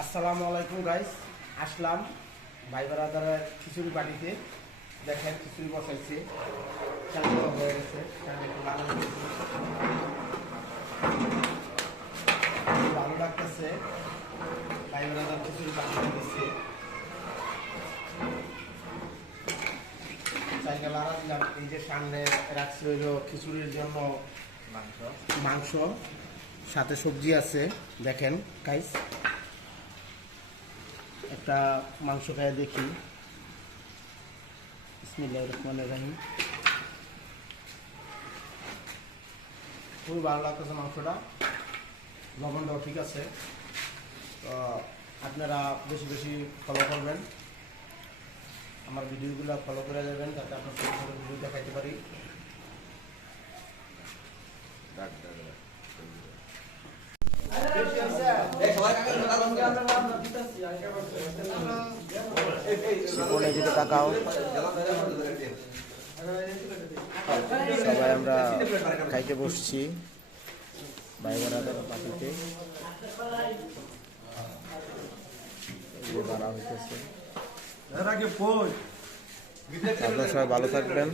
আসসালামু আলাইকুম গাইস, আসলাম ভাই বারাদারের খিচুড়ি পার্টিতে। দেখেন খিচুড়ি বসাইছে, চালু হয়ে গেছে, ভালো লাগতেছে। ভাই বারাদার খিচুড়ি পার্টিতে দিচ্ছে, চাইলে লাড়া দিলাম। এই যে সামনে রাখছি হইল খিচুড়ির জন্য মাংস, সাথে সবজি আছে। দেখেন গাইস, একটা মাংস খায় দেখি। বিসমিল্লাহির রহমানির রহিম। খুবই ভালো লাগতেছে মাংসটা, লবণটাও ঠিক আছে। তো আপনারা বেশি বেশি ফলো করবেন, আমার ভিডিওগুলো ফলো করে যাবেন, যাতে আপনার ছোটো ছোটো ভিডিও দেখাইতে পারি। সবাই আমরা খাইতে বসছি ভাই বোনাদের পার্টিতে। বাড়া হইতেছে। আপনারা সবাই ভালো থাকবেন।